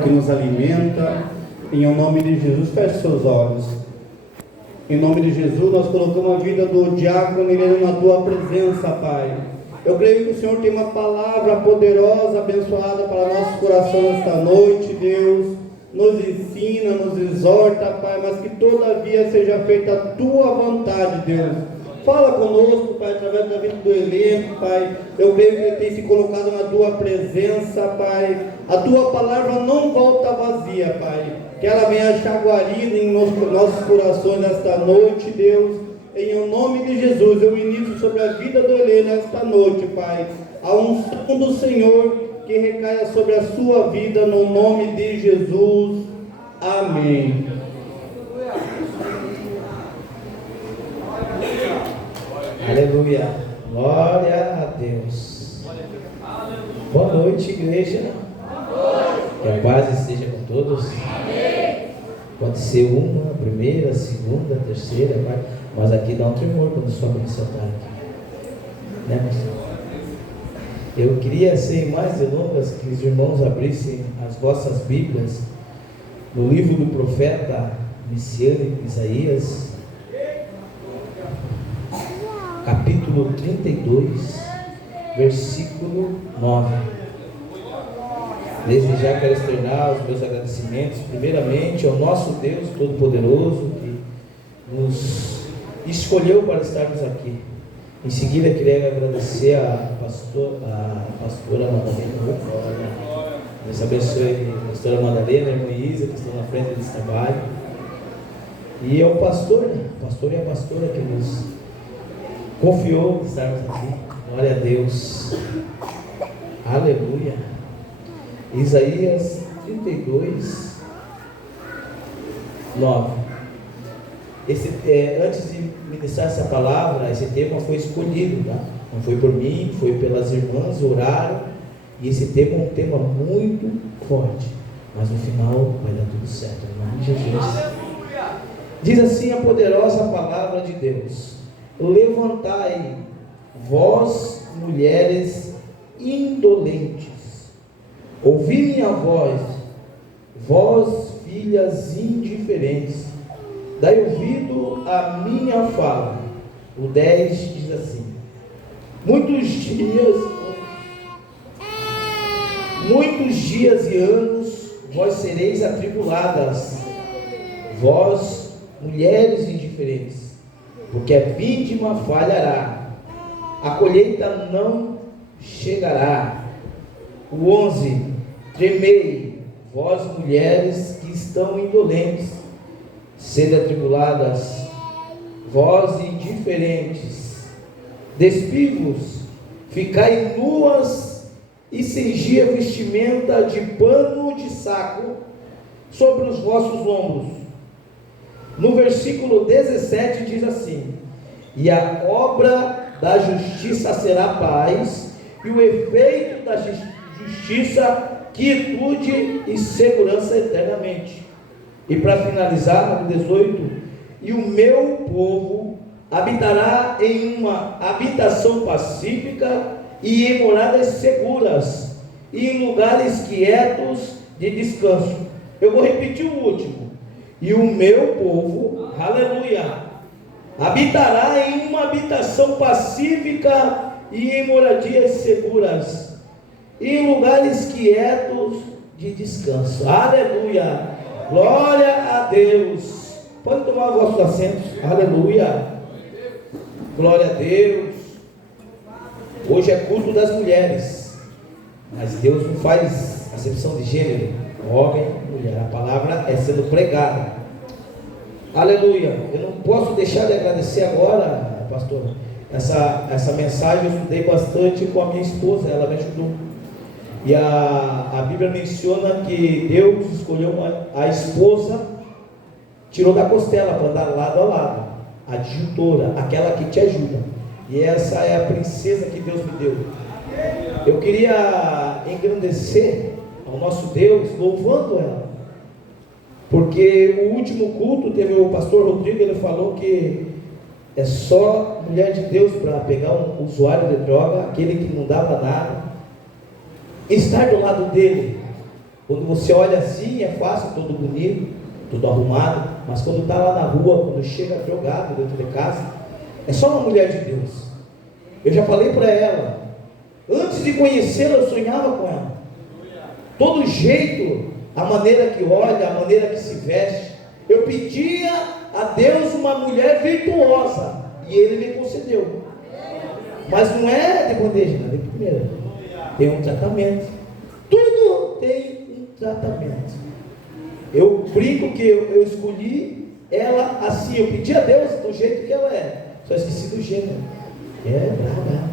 que nos alimenta. Em nome de Jesus, feche seus olhos. Em nome de Jesus, nós colocamos a vida do diácono Irene na tua presença, Pai. Eu creio que o Senhor tem uma palavra poderosa, abençoada para nosso coração esta noite, Deus. Nos ensina, nos exorta, Pai, mas que todavia seja feita a tua vontade, Deus. Fala conosco, Pai, através da vida do elenco, Pai. Eu creio que ele tem se colocado na tua presença, Pai. A tua palavra não volta vazia, Pai. Que ela venha achar guarida em nossos corações nesta noite, Deus. Em nome de Jesus, eu ministro sobre a vida do Heleno nesta noite, Pai. A unção do Senhor que recaia sobre a sua vida, no nome de Jesus. Amém. Aleluia, glória a Deus. Boa noite, igreja. Que a paz esteja com todos. Pode ser uma, primeira, segunda, terceira, mas aqui dá um tremor quando sua bênção está aqui, né, pastor? Eu queria, sem mais delongas, que os irmãos abrissem as vossas Bíblias no livro do profeta messiânico Isaías, capítulo 32, versículo 9. Desde já quero externar os meus agradecimentos, primeiramente ao nosso Deus Todo-Poderoso, que nos escolheu para estarmos aqui. Em seguida, queria agradecer a pastora Madalena. Deus abençoe a pastora Madalena e a irmã Isa, que estão na frente desse trabalho. E ao pastor e a pastora que nos confiou estarmos aqui. Glória a Deus. Aleluia. Isaías 32, 9. Antes de ministrar essa palavra, esse tema foi escolhido, tá? Não foi por mim, foi pelas irmãs, oraram. E esse tema é um tema muito forte, mas no final vai dar tudo certo, em nome de Jesus. Diz assim a poderosa palavra de Deus: levantai, vós mulheres indolentes, ouvi minha voz, vós filhas indiferentes, dai ouvido à minha fala. O 10 diz assim: muitos dias e anos vós sereis atribuladas, vós mulheres indiferentes, porque a vítima falhará, a colheita não chegará. O 11: tremei, vós mulheres que estão indolentes, sede atribuladas, vós indiferentes, despivos, ficai nuas e cingi a vestimenta de pano de saco sobre os vossos ombros. No versículo 17 diz assim: e a obra da justiça será paz, e o efeito da justiça, quietude e segurança eternamente. E para finalizar, no 18: e o meu povo habitará em uma habitação pacífica e em moradas seguras, e em lugares quietos de descanso. Eu vou repetir o último: e o meu povo, aleluia, habitará em uma habitação pacífica e em moradias seguras, e em lugares quietos de descanso. Aleluia, glória a Deus. Pode tomar os vossos assentos. Aleluia, glória a Deus. Hoje é culto das mulheres, mas Deus não faz acepção de gênero, homem, mulher. A palavra é sendo pregada. Aleluia. Eu não posso deixar de agradecer agora, pastor. Essa mensagem eu estudei bastante com a minha esposa, ela me ajudou. E a Bíblia menciona que Deus escolheu a esposa, tirou da costela para andar lado a lado, a adjutora, aquela que te ajuda. E essa é a princesa que Deus me deu. Eu queria engrandecer ao nosso Deus, louvando ela, porque o último culto teve o pastor Rodrigo, ele falou que é só mulher de Deus para pegar um usuário de droga, aquele que não dava nada, estar do lado dele, Quando você olha assim, é fácil, todo bonito, tudo arrumado, mas quando está lá na rua, quando chega jogado dentro de casa, é só uma mulher de Deus. Eu já falei para ela, antes de conhecê-la, eu sonhava com ela. Todo jeito, a maneira que olha, a maneira que se veste, eu pedia a Deus uma mulher virtuosa, e Ele me concedeu. Mas não é de bandeja, não é de primeira. Tem um tratamento. Tudo tem um tratamento. Eu brinco que eu escolhi ela assim, eu pedi a Deus do jeito que ela é. Só esqueci do gênero. É brava.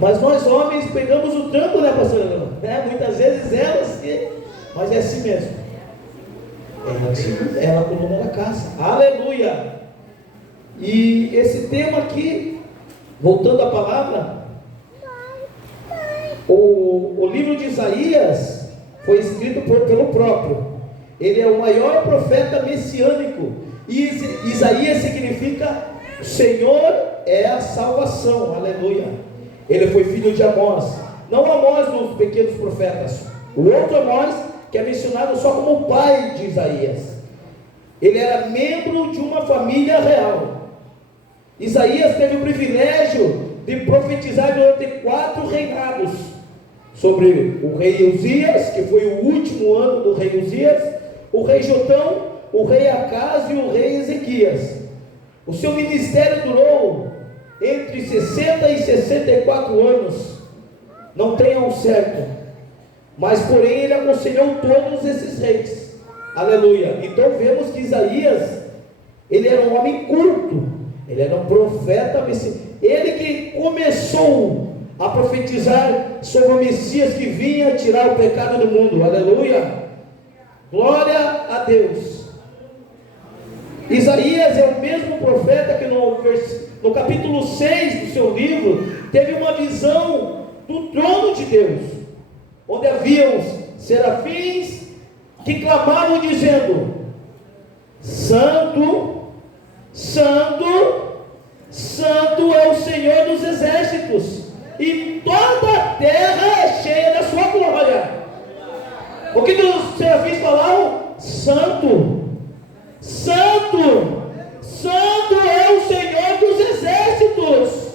Mas nós homens pegamos o tranco, né, pastor? Muitas vezes elas que... Mas é assim mesmo. Ela coluna na casa. Aleluia! E esse tema aqui, voltando à palavra, o livro de Isaías foi escrito pelo próprio. Ele é o maior profeta messiânico. E Isaías significa o Senhor é a salvação. Aleluia. Ele foi filho de Amós. Não Amós dos pequenos profetas. O outro Amós, que é mencionado só como o pai de Isaías. Ele era membro de uma família real. Isaías teve o privilégio de profetizar durante 4 reinados. Sobre o rei Uzias, que foi o último ano do rei Uzias, o rei Jotão, o rei Acaz e o rei Ezequias. O seu ministério durou entre 60 e 64 anos. Não tenham certo. Mas porém ele aconselhou todos esses reis. Aleluia. Então vemos que Isaías, ele era um homem culto. Ele era um profeta messiânico. Ele que começou a profetizar sobre o Messias que vinha tirar o pecado do mundo. Aleluia. Glória a Deus. Isaías é o mesmo profeta que no capítulo 6 do seu livro teve uma visão do trono de Deus, onde haviam serafins que clamavam dizendo: Santo, Santo, Santo é o Senhor dos exércitos, e toda a terra é cheia da sua glória. O que os serafins falavam? Santo, Santo, Santo é o Senhor dos exércitos.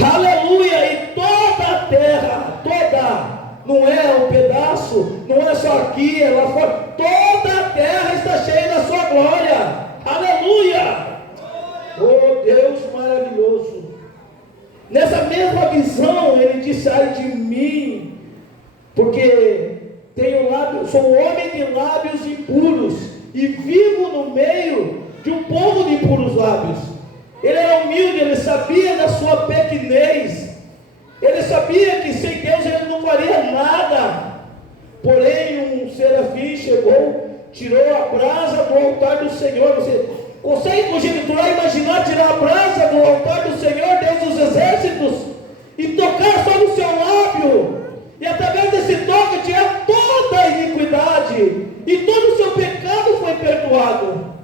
Aleluia. E toda a terra, toda, não é um pedaço, não é só aqui, é lá fora, toda a terra está cheia da sua glória. Aleluia. Oh Deus maravilhoso. Nessa mesma visão ele disse: ai de mim, porque tenho lábios, sou um homem de lábios impuros e vivo no meio de um povo de impuros lábios. Ele era humilde, ele sabia da sua pequenez, ele sabia que sem Deus ele não faria nada. Porém um serafim chegou, tirou a brasa do altar do Senhor. Você consegue conjecturar, imaginar tirar a brasa do altar do Senhor, Deus dos exércitos, e tocar só no seu lábio, e através desse toque tirar toda a iniquidade, e todo o seu pecado foi perdoado.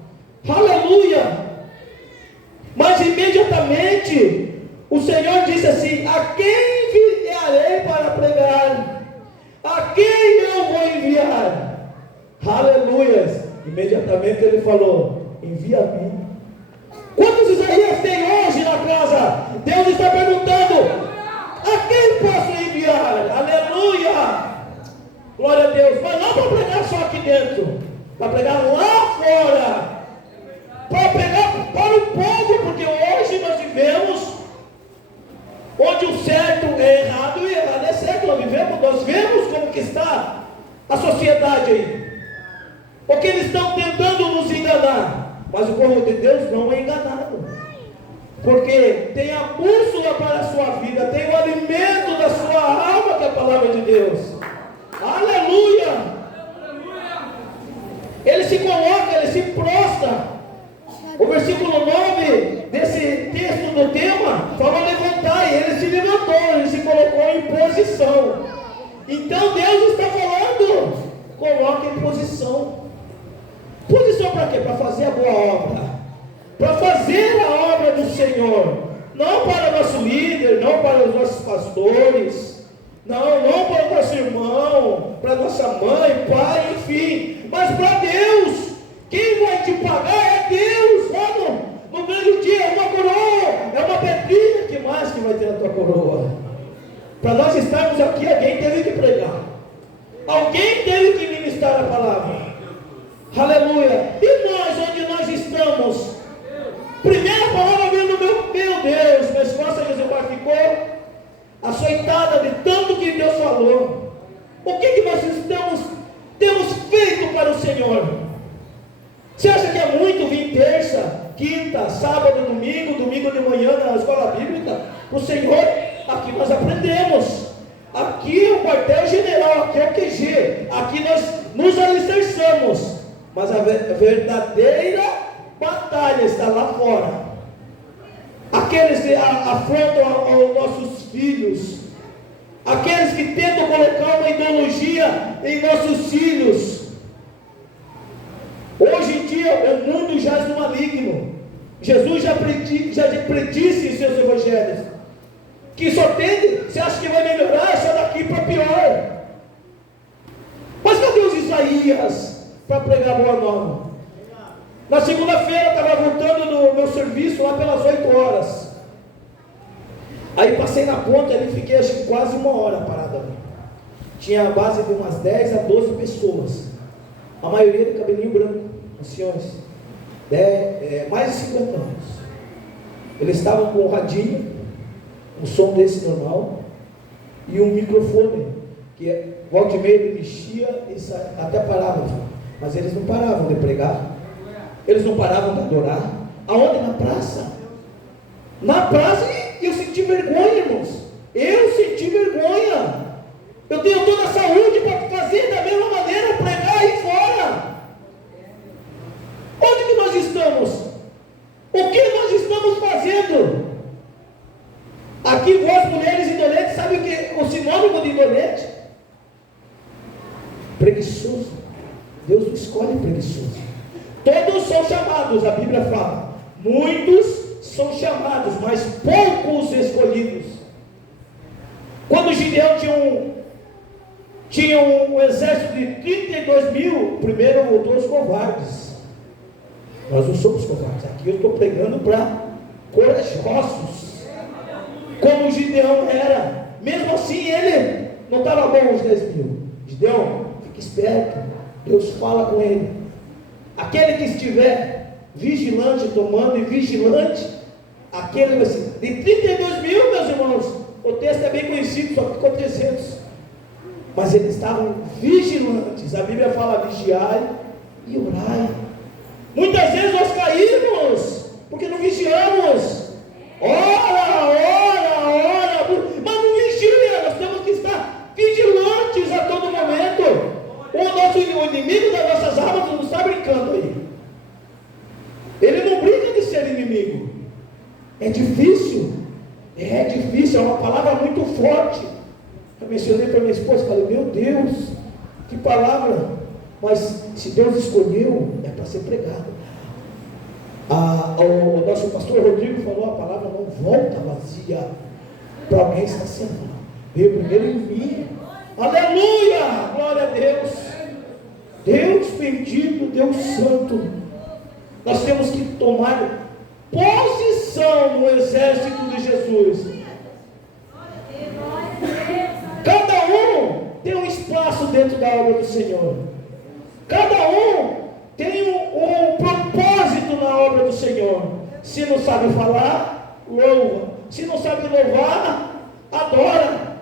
Aleluia. Mas imediatamente o Senhor disse assim: a quem enviarei para pregar? A quem eu vou enviar? Aleluia. Imediatamente ele falou: envia a mim. Quantos Isaías tem hoje na casa? Deus está perguntando: a quem posso enviar? Aleluia. Glória a Deus. Mas não para pregar só aqui dentro, para pregar lá fora, para pregar para o povo, porque hoje nós vivemos onde o certo é errado e o errado é certo. Nós vemos como que está a sociedade aí, porque eles estão tentando nos enganar, mas o povo de Deus não é enganado, porque tem a bússola para a sua vida, tem o alimento da sua alma, que é a palavra de Deus. Aleluia. Ele se coloca, ele se prostra. O versículo 9 desse texto do tema fala levantar, e ele se levantou, ele se colocou em posição. Então Deus está falando: coloque em posição. Posição para quê? Para fazer a boa obra, para fazer a obra do Senhor, não para nosso líder, não para os nossos pastores, não para o nosso irmão, para para nossa mãe, pai, enfim. Mas para Deus, quem vai te pagar é Deus. No grande dia é uma coroa, é uma pedrinha. Que mais que vai ter na tua coroa? Para nós estarmos aqui, alguém teve que pregar, alguém teve que ministrar a palavra. Aleluia. E nós, onde nós estamos? Primeira palavra veio no meu Deus, minha esposa Josemar ficou açoitada de tanto que Deus falou. O que nós temos feito para o Senhor? Você acha que é muito vir terça, quinta, sábado, domingo de manhã na escola bíblica? O Senhor, aqui nós aprendemos. Aqui é o quartel-general, aqui é o QG. Aqui nós nos alicerçamos. Mas a verdadeira batalha está lá fora. Aqueles que afrontam aos nossos filhos, aqueles que tentam colocar uma ideologia em nossos filhos. Hoje em dia o mundo jaz no maligno. Jesus já predisse em seus evangelhos que só tende, você acha que vai melhorar, é só daqui para pior. Mas cadê os Isaías para pregar boa nova? Na segunda-feira eu estava voltando do meu serviço lá pelas 8 horas. Aí passei na ponta ali, fiquei acho que quase 1 hora parado ali. Tinha a base de umas 10 a 12 pessoas. A maioria de cabelinho branco, anciões, mais de 50 anos. Eles estavam com um radinho, um som desse normal, e um microfone, que volta e meia ele mexia e até parava. Mas eles não paravam de pregar. Eles não paravam de adorar. Aonde? Na praça. Na praça, e eu senti vergonha, irmãos. Eu senti vergonha. Eu tenho toda a saúde para fazer da mesma maneira, pregar aí fora. Onde que nós estamos? O que nós estamos fazendo? Aqui vós mulheres indolentes, sabe o que é o sinônimo de indolente? Preguiçoso. Deus não escolhe preguiçoso. Todos são chamados, a Bíblia fala. Muitos são chamados, mas poucos escolhidos. Quando Gideão tinha um exército de 32 mil, primeiro voltou os covardes. Nós não somos covardes. Aqui eu estou pregando para corajosos, como Gideão era. Mesmo assim ele não estava bom os 10 mil. Gideão, fique esperto, Deus fala com ele. Aquele que estiver vigilante, tomando e vigilante, aquele vai ser. De 32 mil, meus irmãos, o texto é bem conhecido, só ficou 300. Mas eles estavam vigilantes. A Bíblia fala vigiai e orai. Muitas vezes nós caímos porque não vigiamos. Ora, mas não vigia. Nós temos que estar vigilantes a todo momento. O inimigo das nossas almas não está brincando aí. Ele não brinca de ser inimigo. É difícil, é uma palavra muito forte. Eu mencionei para minha esposa, falei, meu Deus, que palavra. Mas se Deus escolheu, é para ser pregado. O nosso pastor Rodrigo falou, a palavra não volta vazia. Para alguém está sendo. Veio primeiro em mim. Aleluia, glória a Deus. Deus bendito, Deus santo. Nós temos que tomar posição no exército de Jesus. Cada um tem um espaço dentro da obra do Senhor. Cada um tem um propósito na obra do Senhor. Se não sabe falar, louva. Se não sabe louvar, adora.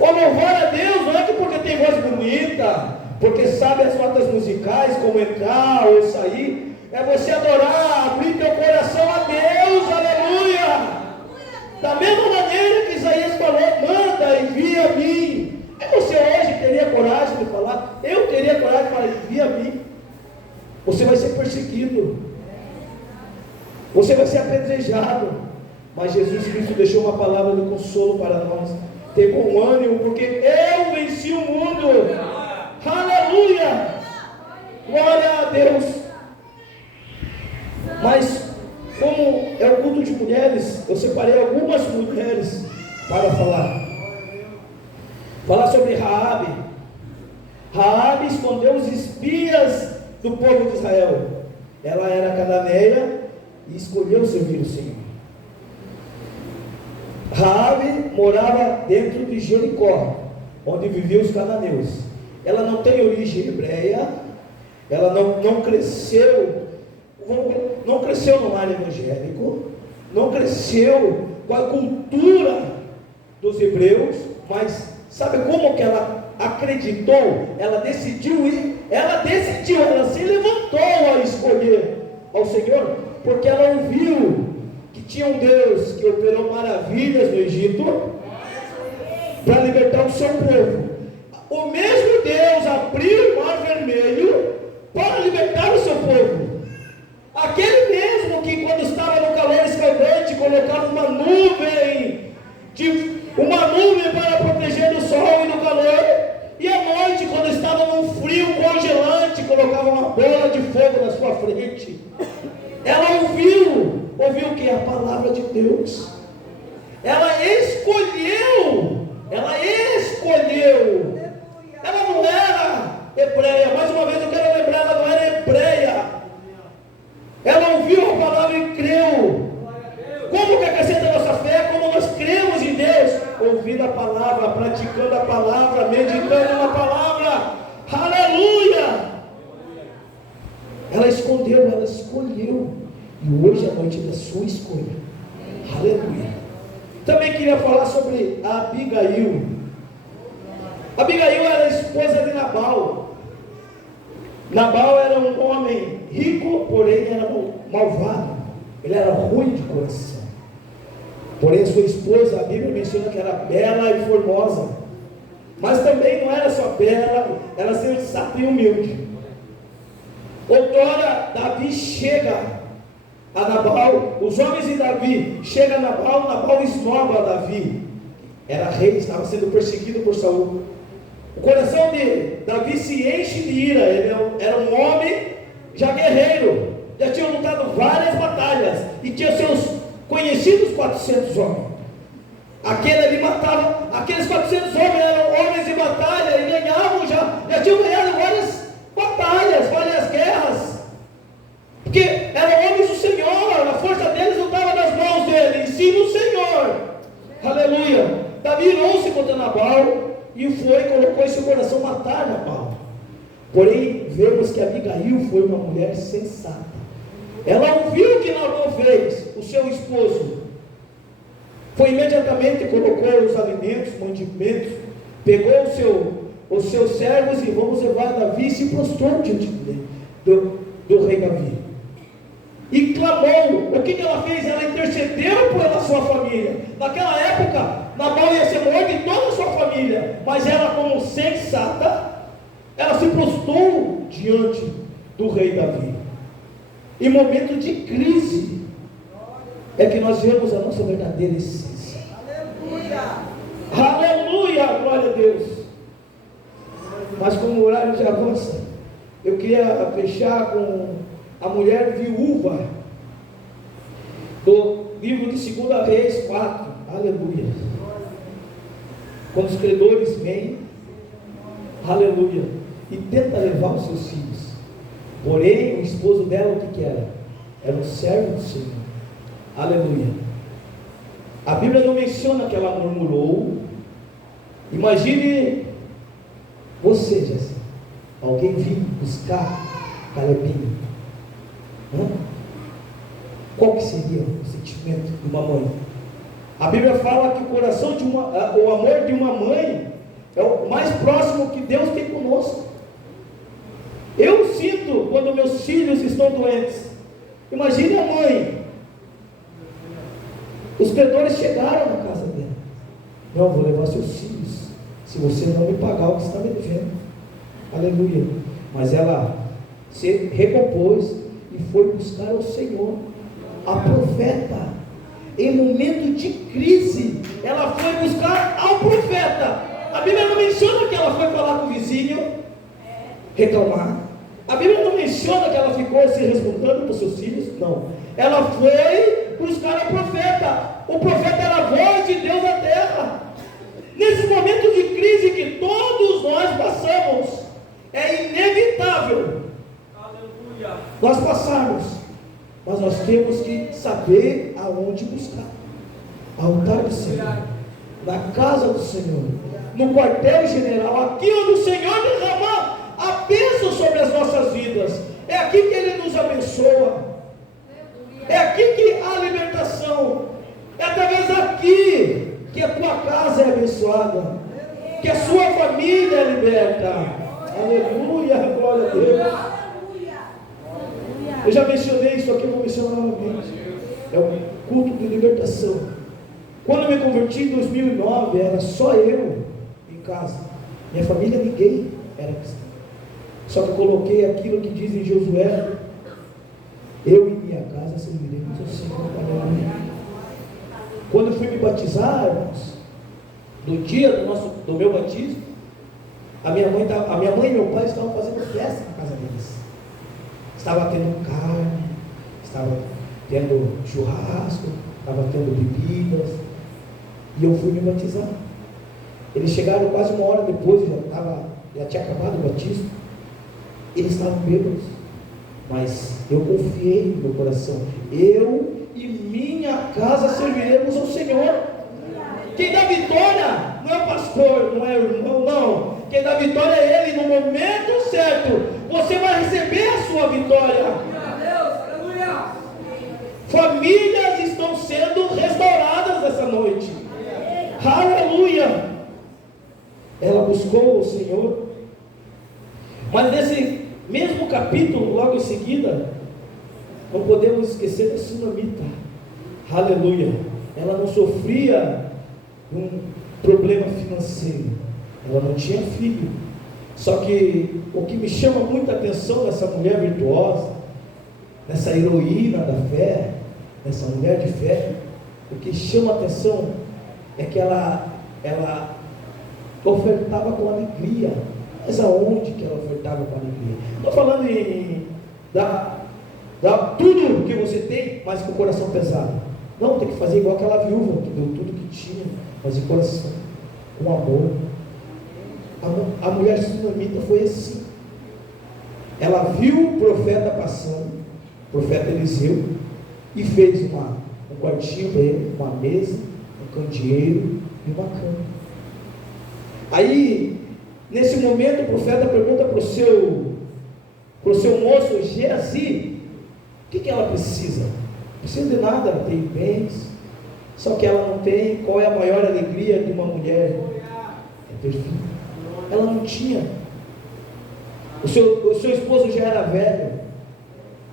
O louvar a Deus não é que porque tem voz bonita, porque sabe as notas musicais, como entrar ou sair. É você adorar, abrir teu coração a Deus, aleluia. Da mesma maneira que Isaías falou, manda, envia a mim. E você hoje teria coragem de falar? Eu teria coragem de falar, envia a mim. Você vai ser perseguido. Você vai ser apedrejado. Mas Jesus Cristo deixou uma palavra de consolo para nós. Tem bom ânimo, porque eu venci o mundo. Aleluia! Glória a Deus. Mas, como é o culto de mulheres, eu separei algumas mulheres para falar sobre Raabe. Raabe escondeu os espias do povo de Israel. Ela era cananeia e escolheu servir o Senhor. Raabe morava dentro de Jericó, onde viviam os cananeus. Ela não tem origem hebreia, ela não cresceu no lar evangélico, não cresceu com a cultura dos hebreus, mas sabe como que ela acreditou? Ela decidiu ir, ela se levantou a escolher ao Senhor, porque ela ouviu que tinha um Deus que operou maravilhas no Egito para libertar o seu povo. O mesmo Deus abriu o mar vermelho para libertar o seu povo. Aquele mesmo que, quando estava no calor escaldante, colocava uma nuvem para proteger do sol e do calor, e à noite, quando estava num frio congelante, colocava uma bola de fogo na sua frente. Ela ouviu o que? A palavra de Deus. Ela escolheu. Ela não era hebreia. Mais uma vez eu quero lembrar, ela não era hebreia. Ela ouviu a palavra e creu. Como que acrescenta a nossa fé? Como nós cremos em Deus? Ouvindo a palavra, praticando a palavra, meditando na palavra. Aleluia! Ela escolheu. E hoje à noite é a sua escolha. Aleluia! Também queria falar sobre a Abigail. Abigail era a esposa de Nabal. Nabal era um homem rico, porém era malvado. Ele era ruim de coração. Porém, sua esposa, a Bíblia menciona que era bela e formosa. Mas também não era só bela, era sensata e humilde. Outrora, Davi chega a Nabal, os homens de Davi chegam a Nabal, Nabal esnoba Davi. Era rei, estava sendo perseguido por Saul. O coração de Davi se enche de ira. Ele era um homem já guerreiro, já tinha lutado várias batalhas e tinha seus conhecidos 400 homens. Ele matava, aqueles 400 homens eram homens de batalha e ganhavam, já tinham ganhado várias batalhas, várias guerras, porque eram homens do Senhor. A força deles não estava nas mãos dele, e sim no Senhor. Aleluia! Davi irou-se contra Nabal e colocou em seu coração matar Nabal. Porém, vemos que Abigail foi uma mulher sensata. Ela ouviu o que Nabal fez, o seu esposo. Foi imediatamente, colocou os alimentos, mantimentos, pegou os seus servos e vamos levar Davi, e se prostrou diante do rei Davi. E clamou. O que ela fez? Ela intercedeu pela sua família. Naquela época, Nabal ia ser morto e toda a sua família. Mas ela, como sensata, ela se prostrou diante do rei Davi. Em momento de crise é que nós vemos a nossa verdadeira essência. Aleluia! Aleluia! Glória a Deus! Mas como o horário já avança, eu queria fechar com a mulher viúva do livro de 2 Reis 4. Aleluia! Quando os credores vêm, aleluia, e tenta levar os seus filhos. Porém, o esposo dela, o que era? Era um servo do Senhor. Aleluia. A Bíblia não menciona que ela murmurou. Imagine você, Jéssica, alguém vir buscar Calebinho. Qual que seria o sentimento de uma mãe? A Bíblia fala que o amor de uma mãe é o mais próximo que Deus tem conosco. Eu sinto quando meus filhos estão doentes. Imagine a mãe. Os credores chegaram na casa dela. Não, vou levar seus filhos, se você não me pagar o que está me devendo. Aleluia. Mas ela se recompôs e foi buscar o Senhor. A profeta, em momento de crise, ela foi buscar ao profeta. A Bíblia não menciona que ela foi falar com o vizinho, reclamar. A Bíblia não menciona que ela ficou se respondendo por seus filhos. Não. Ela foi buscar o profeta. O profeta era a voz de Deus na terra. Nesse momento de crise que todos nós passamos, nós passarmos, mas nós temos que saber aonde buscar. Altar do Senhor, na casa do Senhor, no quartel-general, aqui onde o Senhor derramar a bênção sobre as nossas vidas. É aqui que Ele nos abençoa, é aqui que há libertação, é através daqui que a tua casa é abençoada, que a sua família é liberta. Aleluia, glória a Deus. Eu já mencionei isso aqui, eu vou mencionar novamente. É o culto de libertação. Quando eu me converti em 2009, era só eu em casa. Minha família, ninguém era cristão. Só que eu coloquei aquilo que diz em Josué: eu e minha casa serviremos ao Senhor. Aleluia. Quando eu fui me batizar, irmãos, no dia do meu batismo, a minha mãe e meu pai estavam fazendo festa na casa deles. Estava tendo carne, estava tendo churrasco, estava tendo bebidas, e eu fui me batizar. Eles chegaram quase uma hora depois, já tinha acabado o batismo. Eles estavam bêbados, mas eu confiei no meu coração: eu e minha casa serviremos ao Senhor. Quem dá vitória não é o pastor, não é o irmão, não. Quem dá vitória é Ele. No momento certo, você vai receber a sua vitória. Famílias estão sendo restauradas essa noite. Aleluia. Ela buscou o Senhor. Mas nesse mesmo capítulo, logo em seguida, não podemos esquecer da sunamita. Aleluia. Ela não sofria um problema financeiro, ela não tinha filho. Só que o que me chama muita atenção nessa mulher virtuosa, nessa heroína da fé, nessa mulher de fé, o que chama atenção é que ela ofertava com alegria. Mas aonde que ela ofertava com alegria? Estou falando em dar tudo que você tem, mas com o coração pesado. Não, tem que fazer igual aquela viúva que deu tudo que tinha, mas de coração, com amor. A mulher sunamita foi assim. Ela viu o profeta passando, o profeta Eliseu, e fez um quartinho para ele, uma mesa, um candeeiro e uma cama. Aí, nesse momento, o profeta pergunta para o seu moço Geazi: o que ela precisa? Não precisa de nada, ela tem bens, só que ela não tem. Qual é a maior alegria de uma mulher? É ter filho. Ela não tinha. O seu esposo já era velho.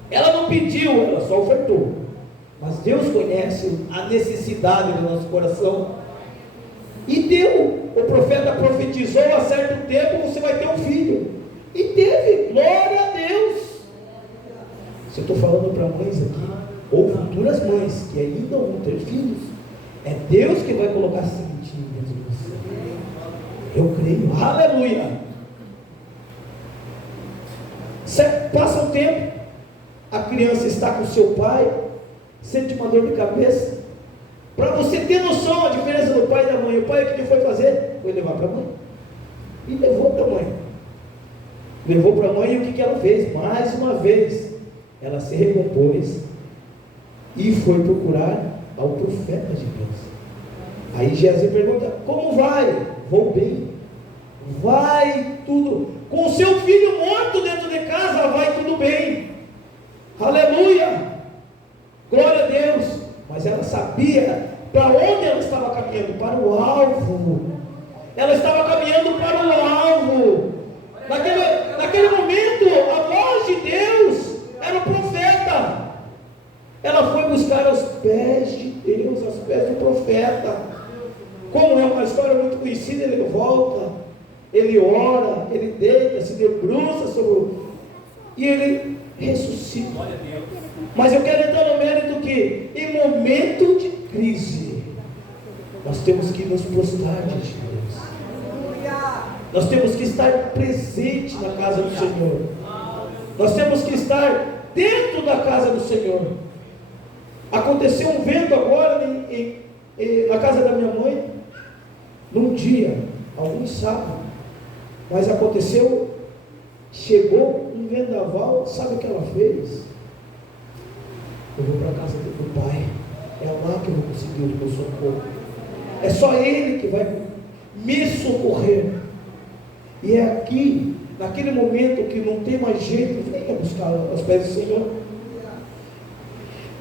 Ela não pediu, ela só ofertou. Mas Deus conhece a necessidade do nosso coração e deu. O profeta profetizou: há certo tempo você vai ter um filho. E teve. Glória a Deus. Se eu estou falando para mães aqui, ou futuras mães que ainda vão ter filhos, é Deus que vai colocar sementinho dentro de você. Eu creio. Aleluia. Passa um tempo, a criança está com seu pai, sente uma dor de cabeça. Para você ter noção a diferença do pai e da mãe, o pai o que foi fazer? Foi levar para a mãe. E levou para a mãe. Levou para a mãe, e o que ela fez? Mais uma vez, ela se recompôs e foi procurar ao profeta de Deus. Aí Geazi pergunta: como vai? Vou bem. Vai tudo. Com o seu filho morto dentro de casa, vai tudo bem. Aleluia. Glória a Deus. Mas ela sabia para onde ela estava caminhando. Para o alvo. Ela estava caminhando para o alvo. Naquele momento, a voz de Deus era o profeta. Ela foi buscar aos pés de Deus, aos pés do profeta. Como é uma história muito conhecida, ele volta, ele ora, ele deita, se debruça e ele ressuscita. Mas eu quero entrar no mérito que, em momento de crise, nós temos que nos prostrar diante de Deus. Nós temos que estar presente na casa do Senhor. Nós temos que estar dentro da casa do Senhor. Aconteceu um vento agora na casa da minha mãe, num dia, alguns sabem, mas aconteceu chegou um vendaval, sabe o que ela fez? Eu vou para a casa do pai, é lá que eu vou conseguir o meu socorro, é só ele que vai me socorrer. E é aqui, naquele momento que não tem mais jeito, venha buscar aos pés do Senhor.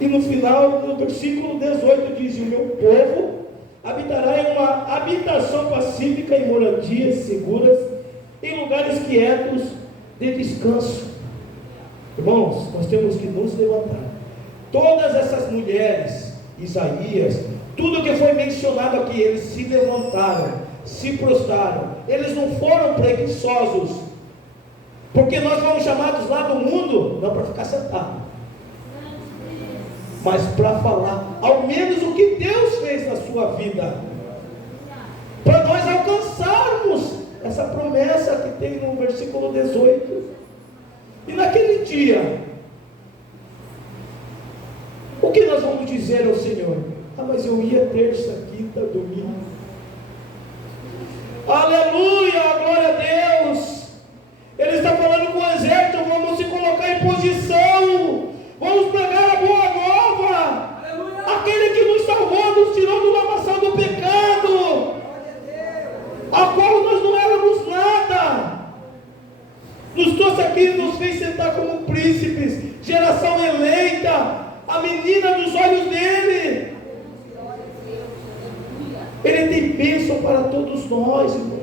E no final, no versículo 18 diz: o meu povo habitará em uma habitação pacífica, em moradias seguras, em lugares quietos de descanso. Irmãos, nós temos que nos levantar. Todas essas mulheres, Isaías, tudo que foi mencionado aqui, eles se levantaram, se prostraram. Eles não foram preguiçosos, porque nós fomos chamados lá do mundo não para ficar sentado, mas para falar ao menos o que Deus fez na sua vida, para nós alcançarmos essa promessa que tem no versículo 18. E naquele dia, o que nós vamos dizer ao Senhor? Mas eu ia terça, quinta, domingo. Aleluia, glória a Deus. Ele está falando com o exército: vamos se colocar em posição, vamos pregar a boa nova. Aleluia. Aquele que nos salvou, nos tirou do lamaçal do pecado, a qual nós não éramos nada, nos trouxe aqui, nos fez sentar como príncipes, geração eleita, a menina dos olhos dele. Ele tem bênção para todos nós, irmãos.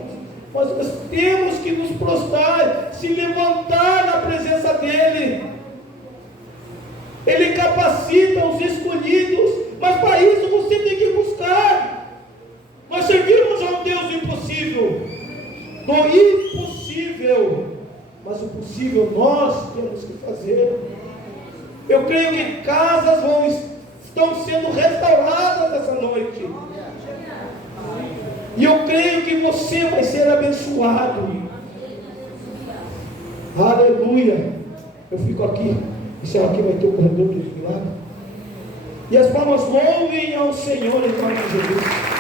Mas nós temos que nos prostrar, se levantar na presença dele. Ele capacita os escolhidos, mas para isso você tem que buscar. Nós servimos a um Deus impossível, do impossível, mas o possível nós temos que fazer. Eu creio que casas estão sendo restauradas essa noite. E eu creio que você vai ser abençoado. Aleluia. Eu fico aqui. Isso aqui vai ter o corredor do milagre. E as palmas louvem ao Senhor em nome de Jesus.